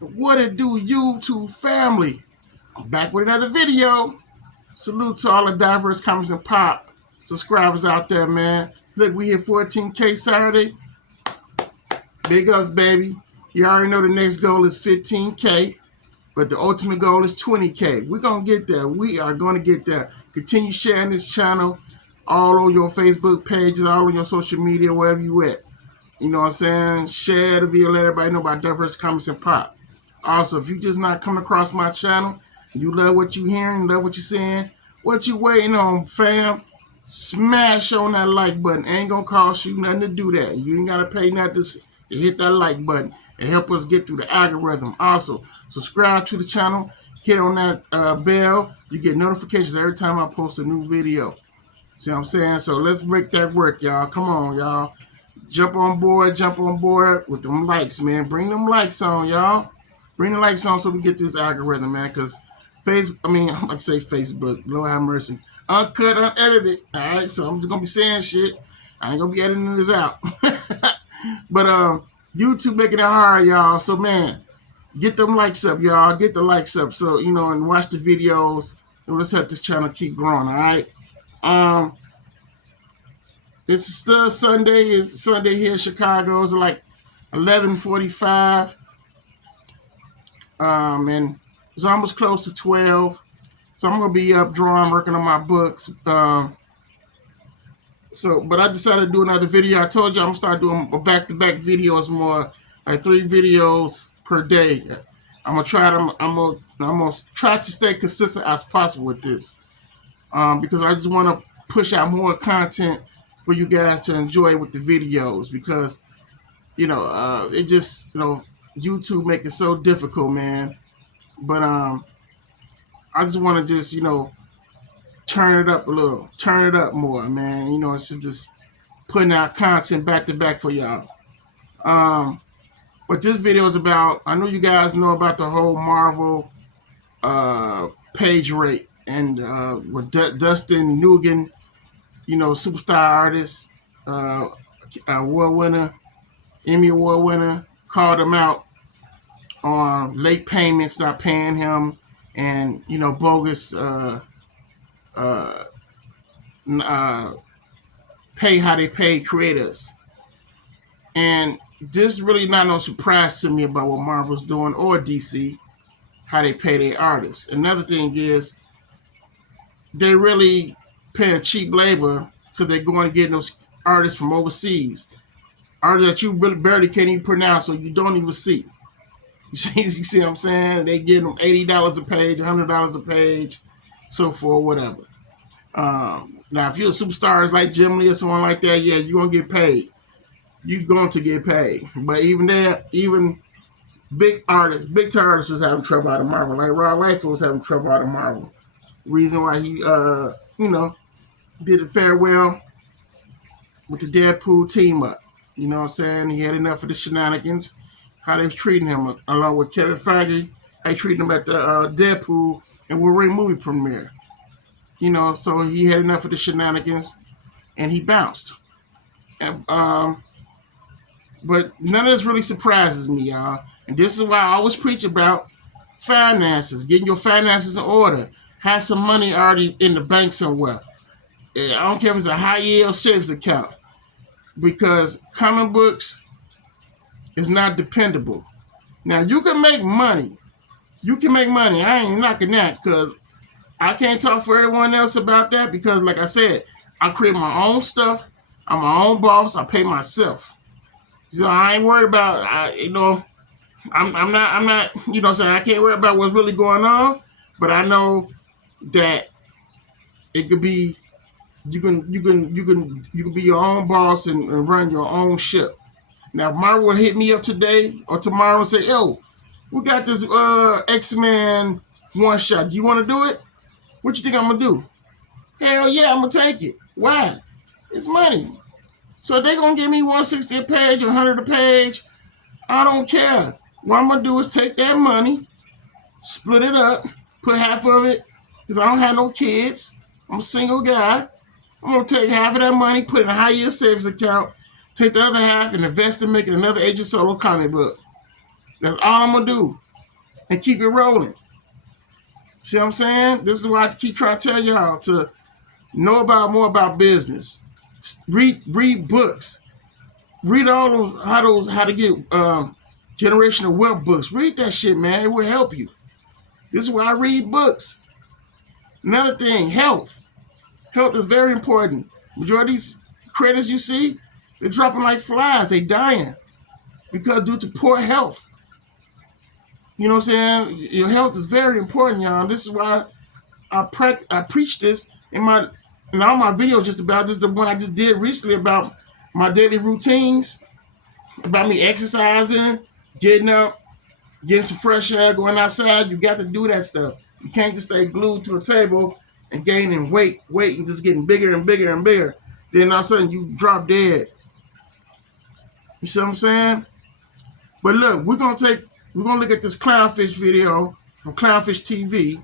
What it do, YouTube family? I'm back with another video. Salute to all the diverse comments and pop subscribers out there, man. Look, we hit 14K Saturday. Big ups, baby. You already know the next goal is 15K, but the ultimate goal is 20K. We're going to get there. We are going to get there. Continue sharing this channel all on your Facebook pages, all on your social media, wherever you at. You know what I'm saying? Share the video, let everybody know about diverse comments and pop. Also, if you just not coming across my channel, you love what you hearing, love what you seeing, what you waiting on, fam? Smash on that like button. Ain't gonna cost you nothing to do that. You ain't gotta pay nothing to hit that like button and help us get through the algorithm. Also, subscribe to the channel, hit on that bell. You get notifications every time I post a new video. See what I'm saying? So let's make that work, y'all. Come on, y'all. Jump on board with them likes, man. Bring them likes on, y'all. Bring the likes on so we get through this algorithm, man. Because I'm about to say Facebook. Lord have mercy. Uncut, unedited. All right, so I'm just going to be saying shit. I ain't going to be editing this out. But YouTube making it hard, y'all. So, man, get them likes up, y'all. Get the likes up. So, and watch the videos. And let's help this channel keep growing, all right? It's still Sunday. It's Sunday here in Chicago. It's like 11:45. And it's almost close to 12. So I'm gonna be up drawing, working on my books. But I decided to do another video. I told you I'm gonna start doing back-to-back videos more, like 3 videos per day. I'm gonna try to stay consistent as possible with this, because I just want to push out more content for you guys to enjoy with the videos, because it just YouTube make it so difficult, man. But I just want to just turn it up a little, turn it up more, man. It's just putting out content back to back for y'all. But this video is about, I know you guys know about the whole Marvel page rate, and with Dustin Nguyen, superstar artist, award winner, Emmy Award winner, called him out on late payments, not paying him, and bogus pay how they pay creators. And this really not no surprise to me about what Marvel's doing or DC, how they pay their artists. Another thing is they really pay a cheap labor because they're going to get those artists from overseas, artists that you really barely can't even pronounce, or you don't even see. You see what I'm saying? They give them $80 a page, $100 a page, so forth, whatever. Now, if you're a superstar like Jim Lee or someone like that, yeah, you're going to get paid. You're going to get paid. But even there, even big artists, big time artists was having trouble out of Marvel. Like Rob Liefeld was having trouble out of Marvel. Reason why he, did it farewell with the Deadpool team up. You know what I'm saying? He had enough of the shenanigans, how they was treating him, along with Kevin Feige, how they treated him at the Deadpool and Wolverine movie premiere. So he had enough of the shenanigans, and he bounced. And, but none of this really surprises me, y'all. And this is why I always preach about finances, getting your finances in order. Have some money already in the bank somewhere. I don't care if it's a high yield savings account, because comic books is not dependable. Now, you can make money. I ain't knocking that, because I can't talk for everyone else about that, because like I said, I create my own stuff. I'm my own boss. I pay myself. So I ain't worried about, I'm not, I can't worry about what's really going on, but I know that it could be, you can be your own boss and run your own ship. Now, if Marvel hit me up today or tomorrow and say, yo, we got this X-Men one shot. Do you want to do it? What you think I'm going to do? Hell yeah, I'm going to take it. Why? It's money. So if they're going to give me $160 a page or $100 a page, I don't care. What I'm going to do is take that money, split it up, put half of it, because I don't have no kids. I'm a single guy. I'm going to take half of that money, put it in a high yield savings account, take the other half and invest in making another Agent Solo comic book. That's all I'm going to do. and keep it rolling. See what I'm saying? This is why I keep trying to tell y'all to know more about business. Read books. Read all those how to get generational wealth books. Read that shit, man. It will help you. This is why I read books. Another thing, health. Health is very important. Majority of these creators you see, they're dropping like flies. They dying because due to poor health. You know what I'm saying? Your health is very important, y'all. This is why I preach this in all my videos just about this. The one I just did recently about my daily routines, about me exercising, getting up, getting some fresh air, going outside. You got to do that stuff. You can't just stay glued to a table and gaining weight and just getting bigger and bigger and bigger. Then all of a sudden you drop dead. You see what I'm saying? But look, we're gonna look at this clownfish video from Clownfish TV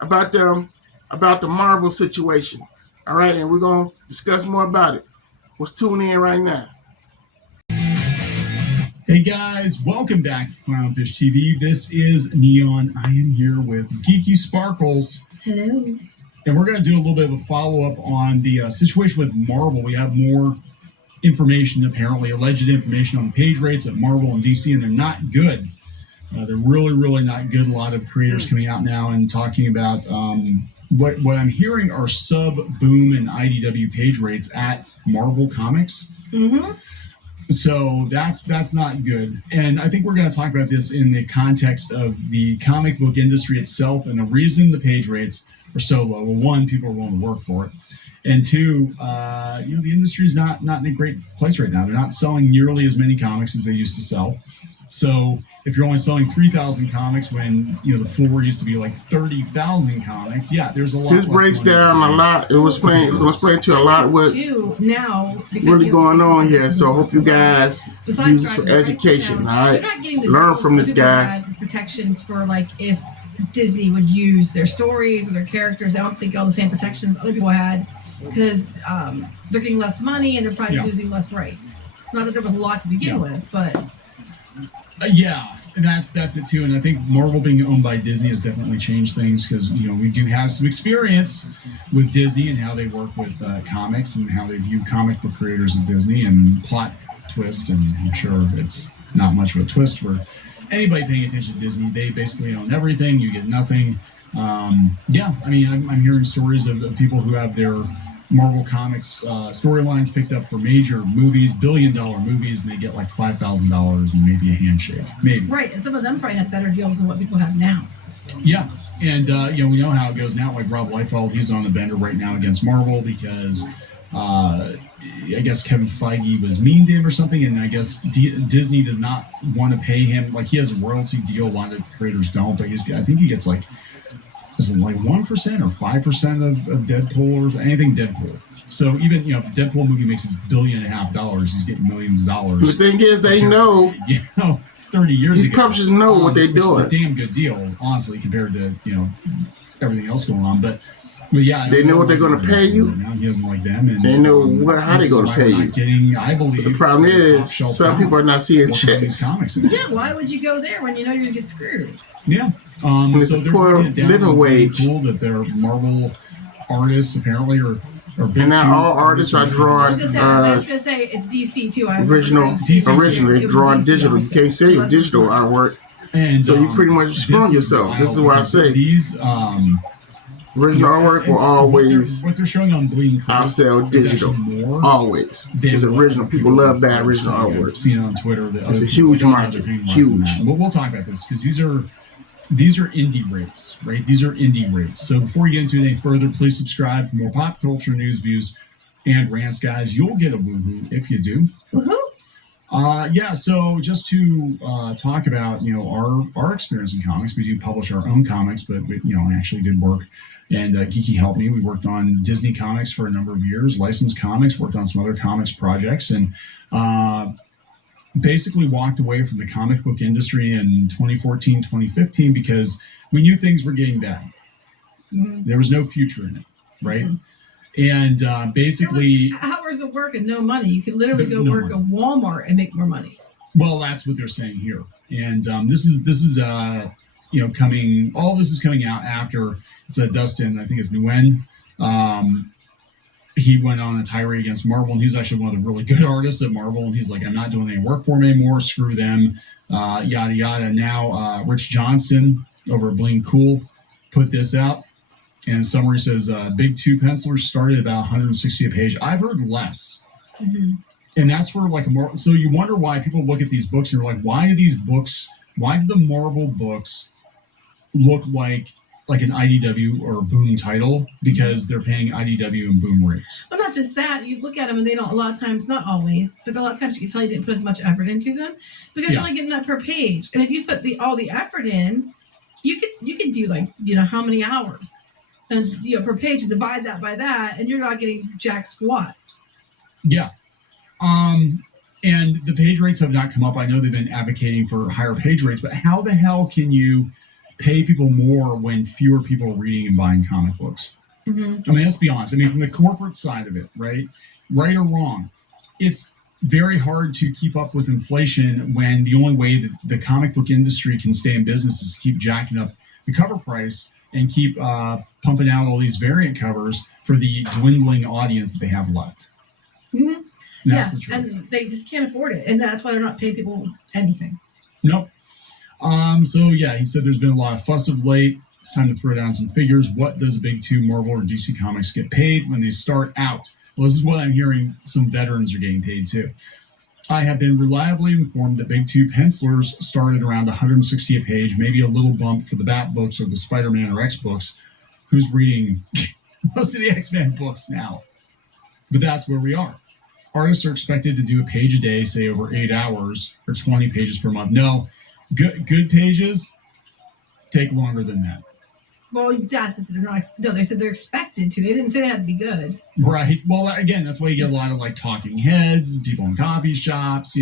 about the Marvel situation. All right, and we're gonna discuss more about it. Let's tune in right now. Hey guys, welcome back to Clownfish TV. This is Neon. I am here with Geeky Sparkles. Hello. And we're going to do a little bit of a follow-up on the situation with Marvel. We have more information, apparently, alleged information on the page rates at Marvel and DC, and they're not good. They're really, really not good. A lot of creators coming out now and talking about what I'm hearing are sub-boom and IDW page rates at Marvel Comics. Mm-hmm. So that's not good. And I think we're going to talk about this in the context of the comic book industry itself and the reason the page rates are so low. Well, one, people are willing to work for it. And two, the industry's not in a great place right now. They're not selling nearly as many comics as they used to sell. So if you're only selling 3,000 comics when the floor used to be like 30,000 comics, there's a lot. This breaks down a lot. It was explain to a lot what's really going on here. So I hope you guys use this for education. All right, learn from this, guys. Protections for like if Disney would use their stories or their characters. I don't think all the same protections other people had because they're getting less money and they're probably losing less rights. Not that there was a lot to begin with, but. And that's it too. And I think Marvel being owned by Disney has definitely changed things because we do have some experience with Disney and how they work with comics and how they view comic book creators of Disney and plot twist. And I'm sure it's not much of a twist for anybody paying attention to Disney. They basically own everything. You get nothing. I'm hearing stories of people who have their Marvel Comics storylines picked up for major movies, billion-dollar movies, and they get like $5,000 and maybe a handshake. Maybe. Right, and some of them probably have better deals than what people have now. Yeah, and we know how it goes now. Like Rob Liefeld, he's on the bender right now against Marvel because I guess Kevin Feige was mean to him or something, and I guess Disney does not want to pay him. Like he has a royalty deal, a lot of creators don't, but I think he gets like. Is it like 1% or 5% of Deadpool or anything Deadpool? So even if a Deadpool movie makes $1.5 billion, he's getting millions of dollars. The thing is, they know. 30 years these ago. These publishers know what they're doing. It's a damn good deal, honestly, compared to everything else going on. But yeah, they know what they're going to pay you. Now he doesn't like them, and they know how they're going to pay you. I believe. But the problem is, some people are not seeing checks. Yeah, why would you go there when you know you're going to get screwed? Yeah. So they're poor living wage. Cool that their Marvel artists apparently are and now all artists are drawing. I was going to say it's DC too. Original, they're drawing digital. You can't say your digital artwork, and so you pretty much screwing yourself. This is why I say these original artwork will always what they're showing on Bleeding outsell digital. Always, it's original. People love bad original artwork. Seen on Twitter, it's a huge market. Huge. We'll talk about this because these are indie rates, right? These are indie rates. So before you get into anything further, please subscribe for more pop culture news, views, and rants, guys. You'll get a woohoo if you do. Woohoo! So just to talk about, our experience in comics, we do publish our own comics, but we, I actually did work, and Geeky helped me. We worked on Disney comics for a number of years, licensed comics, worked on some other comics projects, and basically walked away from the comic book industry in 2014, 2015 because we knew things were getting bad. Mm-hmm. There was no future in it, right? Mm-hmm. And basically... hours of work and no money. You could literally go work at Walmart and make more money. Well, that's what they're saying here. And this is coming. All this is coming out after it's Dustin, I think it's Nguyen. He went on a tirade against Marvel, and he's actually one of the really good artists at Marvel. And he's like, I'm not doing any work for them anymore. Screw them. Yada yada. Now, Rich Johnston over at Bling Cool put this out. And summary says, Big Two pencilers started about 160 a page. I've heard less. Mm-hmm. And that's for like a more. So you wonder why people look at these books and they're like, why do the Marvel books look like an IDW or Boom title? Because they're paying IDW and Boom rates. Well, not just that. You look at them and they don't, a lot of times, not always, but a lot of times you can tell you didn't put as much effort into them because you're only getting that per page. And if you put all the effort in, you could do like, how many hours. And per page, you divide that by that, and you're not getting jack squat. Yeah. And the page rates have not come up. I know they've been advocating for higher page rates, but how the hell can you pay people more when fewer people are reading and buying comic books? Mm-hmm. I mean, let's be honest. I mean, from the corporate side of it, right or wrong, it's very hard to keep up with inflation when the only way that the comic book industry can stay in business is to keep jacking up the cover price and keep pumping out all these variant covers for the dwindling audience that they have left. Mm-hmm. Yeah, and they just can't afford it, and that's why they're not paying people anything. Nope. So yeah, he said there's been a lot of fuss of late. It's time to throw down some figures. What does a Big Two, Marvel or DC Comics get paid when they start out? Well, this is what I'm hearing some veterans are getting paid too. I have been reliably informed that Big Two pencilers started around 160 a page, maybe a little bump for the Bat books or the Spider-Man or X books. Who's reading most of the X-Men books now? But that's where we are. Artists are expected to do a page a day, say over 8 hours or 20 pages per month. No, good pages take longer than that. Well, that's they're not. No, they said they're expected to. They didn't say they had to be good. Right. Well, again, that's why you get a lot of like talking heads, people in coffee shops,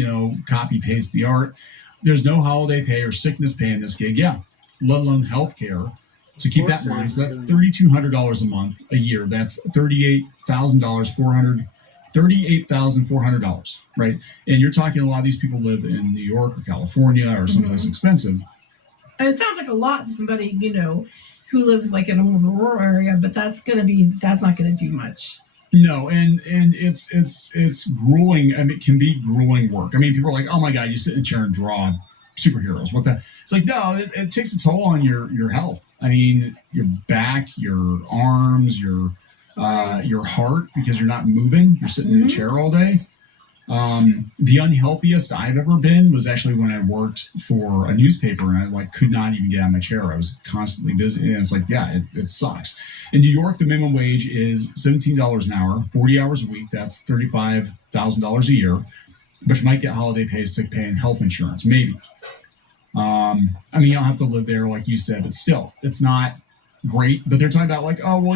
copy paste the art. There's no holiday pay or sickness pay in this gig. Yeah, let alone healthcare. So keep that in mind. So that's $3,200 a month, a year. That's $38,400. $38,400, right? And you're talking a lot of these people live in New York or California or someplace expensive. And it sounds like a lot to somebody, who lives like in a more rural area, but that's not going to do much. No, and it's grueling. I mean, it can be grueling work. I mean, people are like, oh my God, you sit in a chair and draw superheroes. What the? It's like, no, it takes a toll on your health. I mean, your back, your arms, your heart, because you're not moving. You're sitting in a chair all day. The unhealthiest I've ever been was actually when I worked for a newspaper and I could not even get out of my chair. I was constantly busy. And it's like, yeah, it sucks. In New York, the minimum wage is $17 an hour, 40 hours a week. That's $35,000 a year, but you might get holiday pay, sick pay, and health insurance, maybe. I mean, you'll have to live there, like you said, but still, it's not great. But they're talking about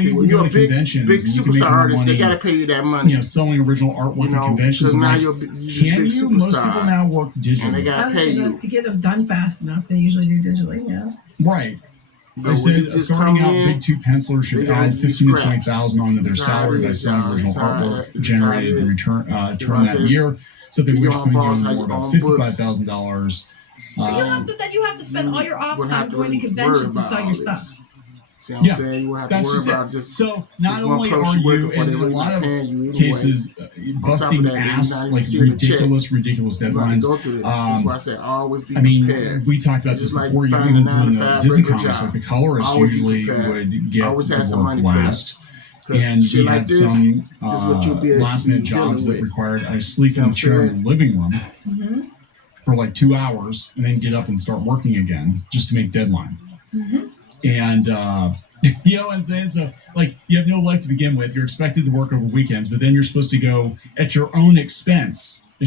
you can go to conventions, big superstar artist, they gotta pay you that money. Selling original artwork at conventions. Now can you? Most people now work digitally. And they gotta pay you to get them done fast enough. They usually do digitally. Yeah. Right. I said starting out, Big Two pencilers should add 15 to 20,000 onto their salary by selling original artwork generated in return that year. So if they wish to more about $55,000. Then you have to spend all your off time going to conventions to sell your stuff. See what I'm saying? You will have to worry about just. So not only are you, in a lot of cases, busting ass, ridiculous deadlines. That's why I say always be prepared. We talked about this before. You even doing the Disney comics, the colorist usually would get the work last. And we had some last-minute jobs that required I sleep in a chair in the living room for 2 hours and then get up and start working again just to make deadline. And, you know what I'm saying? So, you have no life to begin with. You're expected to work over weekends, but then you're supposed to go at your own expense. Go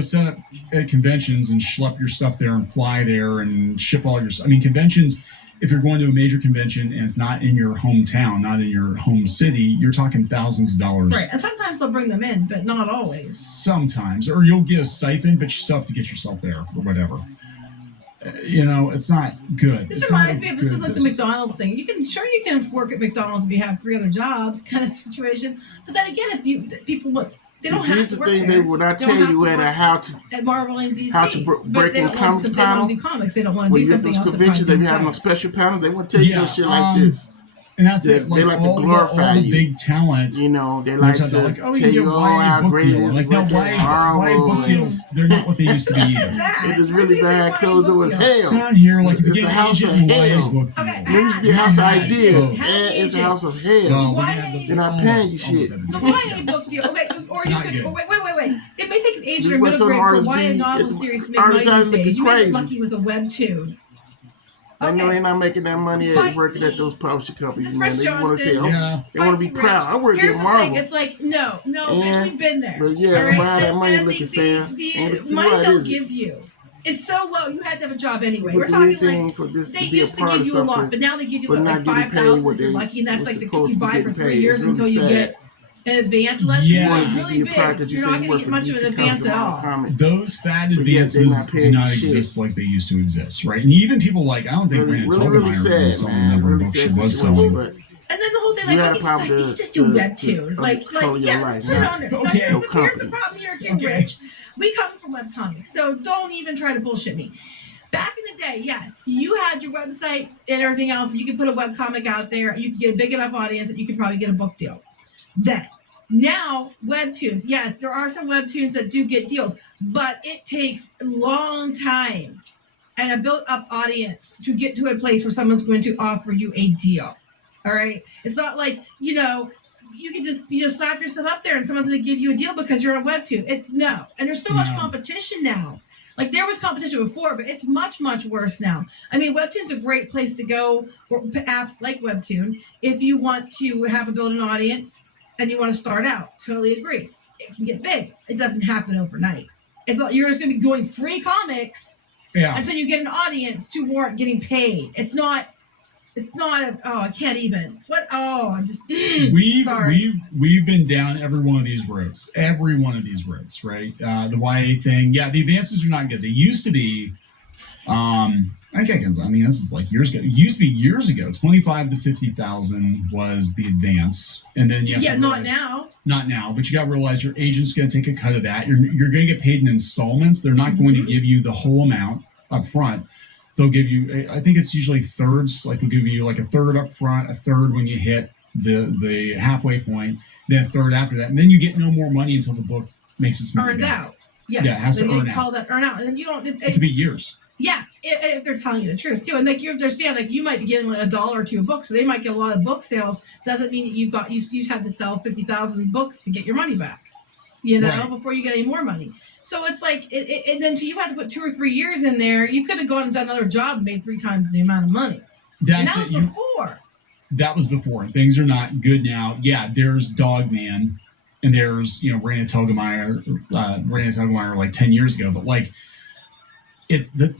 set up at conventions and schlep your stuff there and fly there and ship all your... I mean, conventions, if you're going to a major convention and it's not in your hometown, not in your home city, you're talking thousands of dollars. Right, and sometimes they'll bring them in, but not always. Sometimes. Or you'll get a stipend, but you still have to get yourself there or whatever. It's not good. This reminds me of this is like the McDonald's thing. You can work at McDonald's if you have 3 other jobs kind of situation. But then again, if people They don't have These to are work things there. they would not They don't tell have you to at work a how to at Marvel and DC. how to but break they in don't comics want, they don't panel. do comics. They don't want to When do you get something those else. conventions, they be having a a special panel. They won't tell you no shit like this. And that's They it. Like, like to all glorify the you. big talent. You know, they They're like talking to about, like, oh, you tell can you get how book great it deal. is. Like, no, why book deals? They're not what they used to be either. It is really bad. Closed door as hell. Down here, like, if you It's get a an house agent of in YA hell. book deal. Okay, There used to be a You house of had- ideas. oh. And it's a house of hell. Well, we Why- had the- They're not paying you almost shit. had The the- YA book deal. Okay, or you Not could. good. Or wait. It may take an agent This or is what middle some grade for artists YA be- novel it- series to make money artists out these looking days. You might crazy. get lucky with a webtoon. I know Okay. they're not making that money But- at working at those publishing companies, This is man. Rich They just want to say, Johnson. oh, Yeah. they want to be Fighting proud. I Rich. work Here's at the Marvel. thing. It's like, no, And- bitch, we've been there. But yeah, All right? why that money And looking the fair? And the money what they'll is it? give you is so low. You had to have a job anyway. Would We're do talking anything like for this they to be a used to part give of you a lot, something, but now they give you but what, not like getting paid 5,000 what if you're they lucky, and that's was like the supposed you to be buy for getting 3 paid. years It's really until you sad. get an advance. Unless Yeah. you You want want to really give you a big, product because you you're say not you going work to for get much of DC an Comics advance and at Marvel all. Comics. Those fat But yeah, they're advances not do paying not you shit. exist like they used to exist, right? And even people like, I don't think Really, Rand really, really Telgemeier sad, was selling the man. number of Really books she sad was situation, selling. but And then the whole thing, You like, had a problem you to- just do to webtoon. control your yeah, life, put it not- on there. Now, Okay. here's No the company. problem here too, Okay. Rich. We come from webcomics, so don't even try to bullshit me. Back in the day, yes, you had your website and everything else. You could put a webcomic out there. You could get a big enough audience that you could probably get a book deal. Then, now, webtoons. Yes, there are some webtoons that do get deals, but it takes a long time and a built-up audience to get to a place where someone's going to offer you a deal. All right, it's not like you can just slap yourself up there and someone's going to give you a deal because you're on a webtoon. It's no, and there's so much No. competition now. Like there was competition before, but it's much worse now. I mean, Webtoon's a great place to go, or apps like Webtoon, if you want to have a built-in audience and you want to start out. Totally agree. It can get big. It doesn't happen overnight. It's not you're just going to be going free comics Yeah. until you get an audience to warrant getting paid. It's not. I can't even. What? Oh, I'm just. Sorry. We've been down every one of these roads. Every one of these roads, right? The YA thing. Yeah, the advances are not good. They used to be. I mean, this is like years ago. It used to be years ago. 25 to 50,000 was the advance, and then Not now. Not now, but you got to realize your agent's going to take a cut of that. You're going to get paid in installments. They're not going to give you the whole amount up front. They'll give you, I think it's usually thirds. Like they'll give you like a third up front, a third when you hit the halfway point, then a third after that, and then you get no more money until the book makes its money Earns back. out. Yes. Yeah, it has to Then earn they out. call that earn out, and then you don't. It could be years. Yeah, if they're telling you the truth too, and like you understand, like you might be getting like $1 or $2 a book, so they might get a lot of book sales. Doesn't mean that you had to sell 50,000 books to get your money back, Right. before you get any more money. So it's like, and then you had to put 2 or 3 years in there. You could have gone and done another job and made 3 times the amount of money. And That's that it. was before. That was before. Things are not good now. Yeah, there's Dogman, and there's Raina Telgemeier like 10 years ago, but like. It's the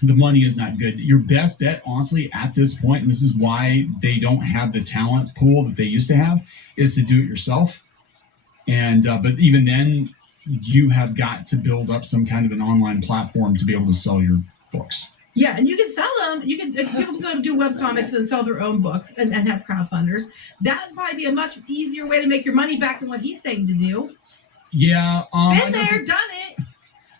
money is not good. Your best bet, honestly, at this point, and this is why they don't have the talent pool that they used to have, is to do it yourself. And but even then, you have got to build up some kind of an online platform to be able to sell your books. Yeah, and you can sell them. You can people go do webcomics and sell their own books and have crowdfunders. That would probably be a much easier way to make your money back than what he's saying to do. Yeah, Been there, done it.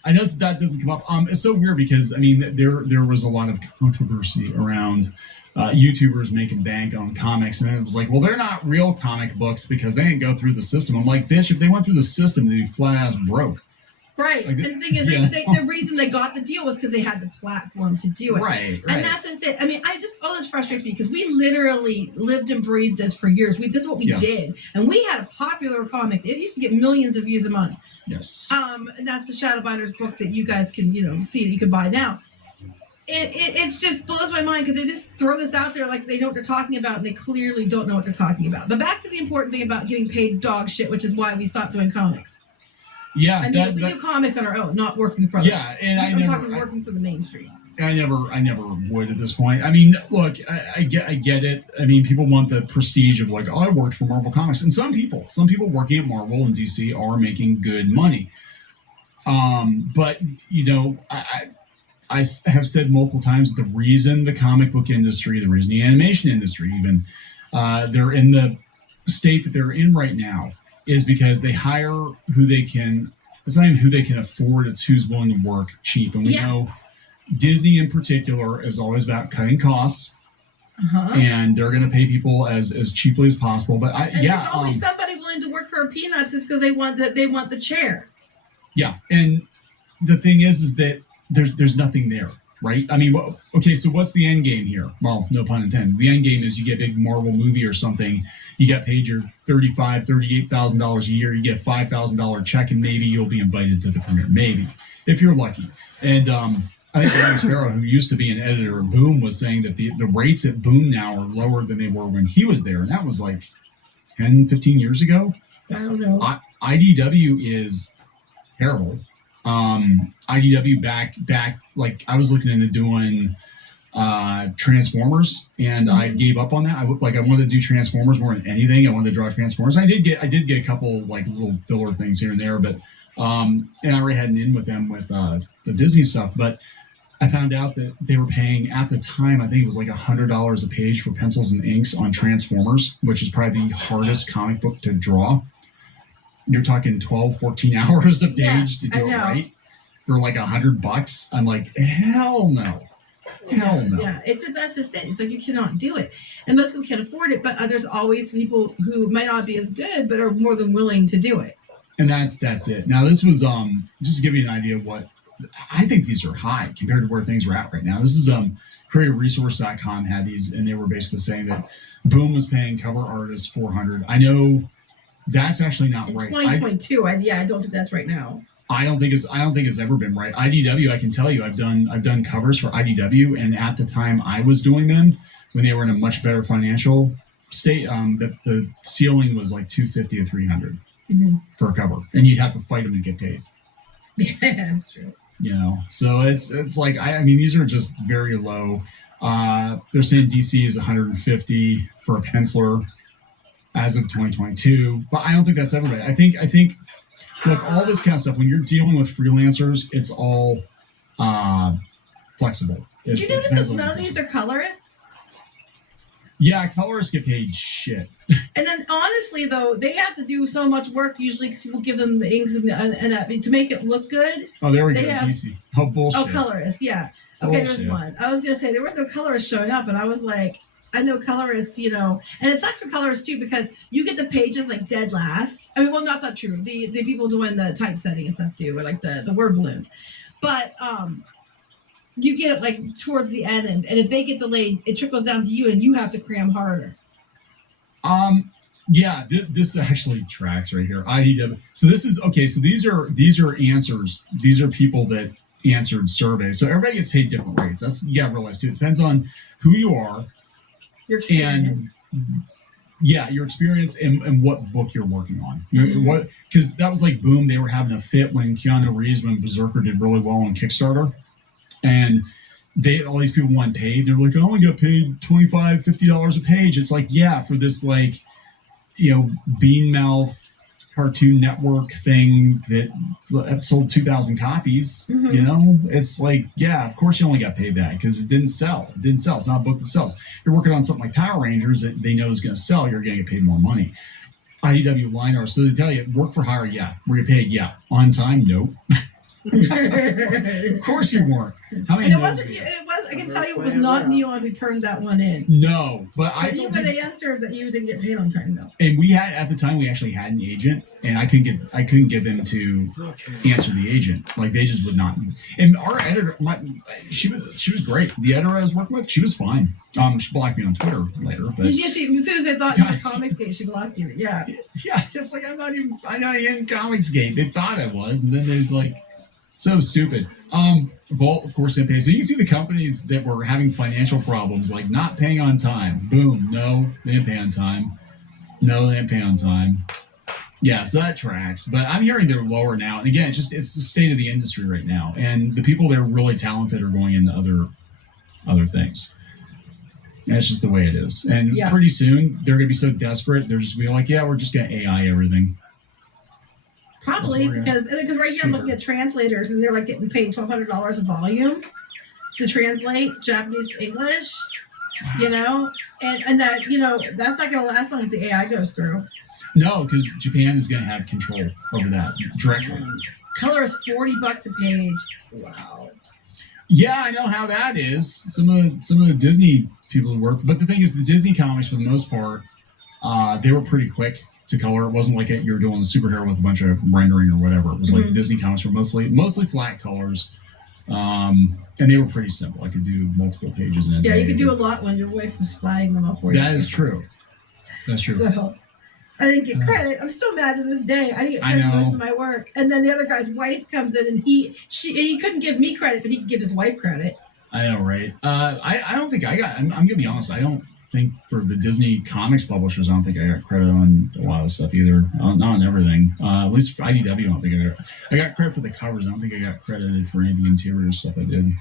I know that doesn't come up. It's so weird because I mean there was a lot of controversy around YouTubers making bank on comics, and it was like, well, they're not real comic books because they didn't go through the system. I'm like, bitch, if they went through the system, they'd be flat ass broke. Right. Like, and the thing is, yeah. the reason they got the deal was because they had the platform to do it. Right. And that's just it. I mean, all this frustrates me because we literally lived and breathed this for years. This is what we Yes. did. And we had a popular comic. It used to get millions of views a month. Yes. And that's the Shadowbinders book that you guys can, see that you can buy now. It just blows my mind because they just throw this out there like they know what they're talking about, and they clearly don't know what they're talking about. But back to the important thing about getting paid dog shit, which is why we stopped doing comics. Yeah. I mean, we do comics on our own, not working for them. Yeah, and I'm talking working for the mainstream. I never would at this point. I mean, look, I get it. I mean, people want the prestige of like, oh, I worked for Marvel Comics, and some people working at Marvel and DC are making good money. But I have said multiple times the reason the comic book industry, the reason the animation industry, even they're in the state that they're in right now, is because they hire who they can. It's not even who they can afford. It's who's willing to work cheap. And we know Disney in particular is always about cutting costs. And they're going to pay people as cheaply as possible. But there's always somebody willing to work for peanuts. It's because they want the chair. Yeah, and the thing is that there's nothing there, right? I mean, okay, so what's the end game here? Well, no pun intended. The end game is you get a big Marvel movie or something. You get paid your $38,000 a year. You get a $5,000 check, and maybe you'll be invited to the premiere. Maybe, if you're lucky. And I think Aaron Sparrow, who used to be an editor at Boom, was saying that the rates at Boom now are lower than they were when he was there. And that was like 10, 15 years ago. I don't know. IDW is terrible. IDW back, like I was looking into doing Transformers, and I gave up on that. I wanted to do Transformers more than anything. I wanted to draw Transformers. I did get a couple like little filler things here and there, but and I already had an in with them with the Disney stuff, but I found out that they were paying at the time, I think it was like $100 a page for pencils and inks on Transformers, which is probably the hardest comic book to draw. You're talking 12, 14 hours a page to do it right for like $100. I'm like, hell no. Hell no. Yeah, that's just it. It's like you cannot do it. And most people can't afford it, but there's always people who might not be as good, but are more than willing to do it. And that's it. Now, this was just to give you an idea of what I think these are high compared to where things are at right now. This is creativeresource.com had these, and they were basically saying that Boom was paying cover artists $400. I know that's actually not right. 2022. I don't think that's right now. I don't think it's ever been right. IDW, I can tell you, I've done covers for IDW, and at the time I was doing them, when they were in a much better financial state, that the ceiling was like $250 to $300 for a cover, and you'd have to fight them to get paid. Yeah, that's true. You know, so it's like I mean these are just very low. They're saying DC is $150 for a penciler as of 2022, but I don't think that's everybody. I think look, all this kind of stuff when you're dealing with freelancers, it's all flexible. Do you know that none of these are colorists? Yeah, colorists get paid shit. And then honestly, though, they have to do so much work usually because people give them the inks and that to make it look good. Oh, there we go. DC. Oh, bullshit. Oh, colorist. Yeah. Okay, there's one. I was going to say there was no colorist showing up, and I was like, I know colorists, you know, and it sucks for colorists too because you get the pages like dead last. I mean, well, that's not true. The people doing the typesetting and stuff do, or like the word balloons. But you get it like towards the end, and if they get delayed, it trickles down to you, and you have to cram harder. Yeah, this actually tracks right here. IDW. So this is okay. So these are answers. These are people that answered surveys. So everybody gets paid different rates. That's you got to realize too. It depends on who you are, your experience. and your experience and what book you're working on. What because that was like Boom. They were having a fit when Keanu Reeves, when Berserker did really well on Kickstarter. And all these people want paid. They're like, I only got paid $25, $50 a page. It's like, yeah, for this like, you know, Bean Mouth Cartoon Network thing that sold 2,000 copies. You know, it's like, yeah, of course you only got paid that because it didn't sell. It's not a book that sells. You're working on something like Power Rangers that they know is going to sell. You're going to get paid more money. IDW line art. So they tell you, work for hire, yeah. Were you paid? Yeah. On time? Nope. Of course you weren't. How many? And it wasn't. It was. I can tell you, it was not Neon who turned that one in. No, but you would answer that you didn't get paid on time though. And we had at the time we actually had an agent, and I couldn't get them to answer the agent. Like they just would not. And our editor, she was great. The editor I was working with, she was fine. She blocked me on Twitter later, but yeah, as soon as they thought you were Comicsgate, she blocked you. Yeah. Yeah, it's like I'm not even in Comicsgate. They thought I was, and then they like. So stupid. Vault, of course, didn't pay. So you see the companies that were having financial problems, like not paying on time. Boom. No, they didn't pay on time. No, they didn't pay on time. Yeah, so that tracks. But I'm hearing they're lower now. And again, it's the state of the industry right now. And the people that are really talented are going into other things. And it's just the way it is. And pretty soon, they're going to be so desperate, they're just going to be like, yeah, we're just going to AI everything. Probably because right here I'm looking at translators and they're like getting paid $1,200 a volume to translate Japanese to English, you know, and that, you know, that's not going to last long as the AI goes through. No, because Japan is going to have control over that directly. Color is $40 a page. Wow. Yeah, I know how that is. Some of the Disney people work, but the thing is, the Disney comics, for the most part, they were pretty quick to color. It wasn't like you're doing the superhero with a bunch of rendering or whatever. It was like Disney comics were mostly flat colors, and they were pretty simple. I could do multiple pages in a day. Yeah, you could do a lot when your wife was flying them up for you. That is true. That's true. So I didn't get credit. I'm still mad to this day. I didn't get credit for most of my work. And then the other guy's wife comes in, and he couldn't give me credit, but he could give his wife credit. I know, right? I don't think I got. I'm gonna be honest. I don't think for the Disney comics publishers, I don't think I got credit on a lot of stuff either. Not on everything. At least for IDW, I don't think I got credit for the covers. I don't think I got credited for any of the interior stuff I did.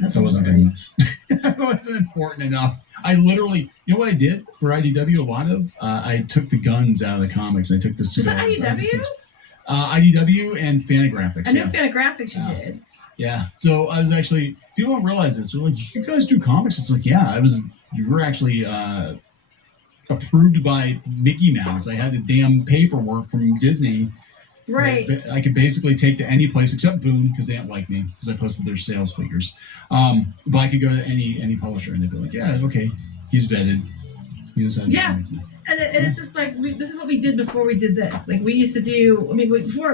That wasn't good enough. That wasn't important enough. I literally, you know what I did for IDW? A lot of I took the guns out of the comics. I took the Was that IDW? IDW and Fantagraphics. I knew Fantagraphics you did. Yeah. So I was actually, people don't realize this. They're like, you guys do comics? It's like, yeah, you were actually approved by Mickey Mouse. I had the damn paperwork from Disney. Right. I could basically take to any place except Boom, because they don't like me because I posted their sales figures. But I could go to any publisher and they'd be like, yeah, okay, he's vetted. Yeah. And it's just like, this is what we did before we did this. Like, we used to do,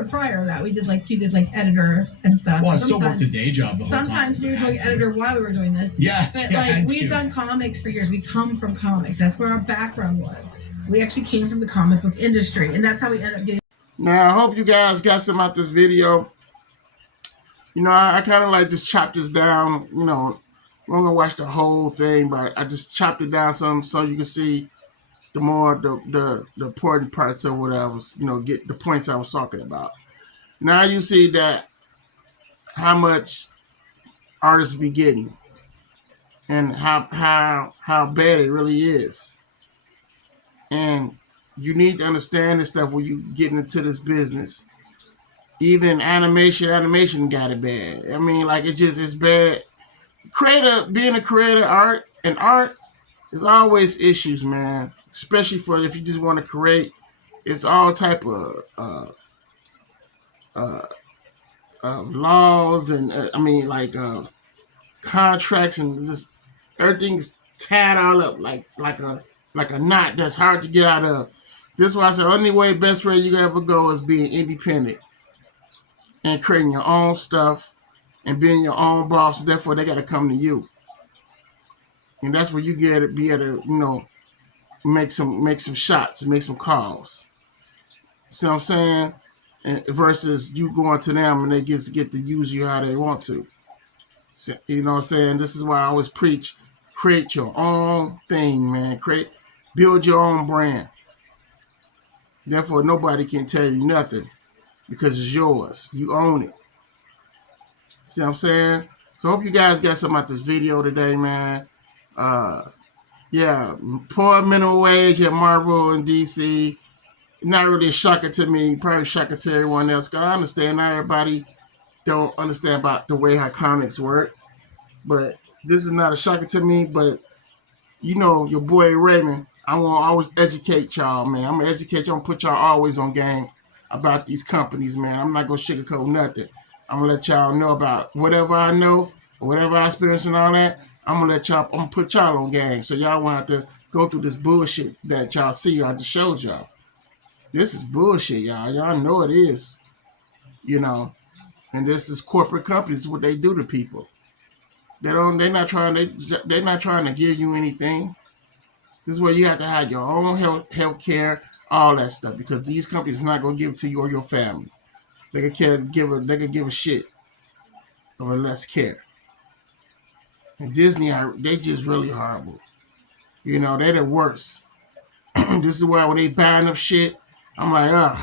prior to that, you did editor and stuff. Well, I still worked a day job the whole time. Sometimes we were doing editor while we were doing this. Yeah. But we've done comics for years. We come from comics. That's where our background was. We actually came from the comic book industry, and that's how we ended up getting. Now, I hope you guys got some out this video. I kind of like just chopped this down. I'm going to watch the whole thing, but I just chopped it down some so you can see the more the important parts of what I was, get the points I was talking about. Now you see that how much artists be getting and how bad it really is. And you need to understand this stuff when you get into this business. Even animation got it bad. It's bad. Being a creator, art is always issues, man. Especially if you just want to create. It's all type of laws and contracts, and just everything's tied all up like a knot that's hard to get out of. This is why I said only best way you can ever go is being independent and creating your own stuff and being your own boss. Therefore, they got to come to you, and that's where you get to be able to make some shots and make some calls. See what I'm saying? Versus you going to them and they get to use you how they want to. You know what I'm saying? This is why I always preach: create your own thing, man. Build your own brand. Therefore, nobody can tell you nothing because it's yours. You own it. See what I'm saying? So I hope you guys got something out this video today, man. Yeah, poor minimum wage at Marvel and DC. Not really a shocker to me. Probably shocking to everyone else. Cause I understand not everybody don't understand about the way how comics work. But this is not a shocker to me. But your boy Raymond, I want to always educate y'all, man. I'm going to educate y'all and put y'all always on game about these companies, man. I'm not going to sugarcoat nothing. I'm going to let y'all know about whatever I know, or whatever I experience and all that. I'm going to put y'all on game. So y'all won't have to go through this bullshit that y'all see I just showed y'all. This is bullshit, y'all. Y'all know it is. And this is corporate companies, what they do to people. They're not trying to give you anything. This is where you have to have your own health care, all that stuff, because these companies are not gonna give it to you or your family. They could give a shit of a less care. And Disney, they just really horrible. They're the worst. This is why when they buying up shit, I'm like, ugh.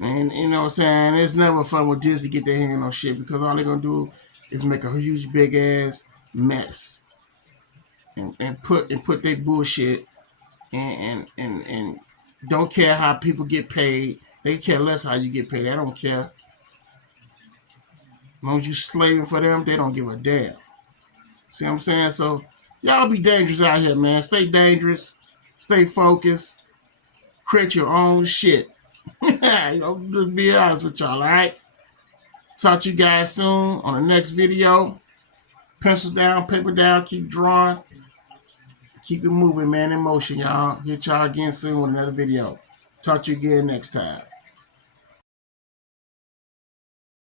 And you know what I'm saying? It's never fun when Disney get their hand on shit because all they're gonna do is make a huge big ass mess. And put their bullshit and don't care how people get paid. They care less how you get paid. They don't care. As long as you slaving for them, they don't give a damn. See what I'm saying? So y'all be dangerous out here, man. Stay dangerous. Stay focused. Create your own shit. Just be honest with y'all, all right? Talk to you guys soon on the next video. Pencils down, paper down, keep drawing. Keep it moving, man, in motion, y'all. Get y'all again soon with another video. Talk to you again next time.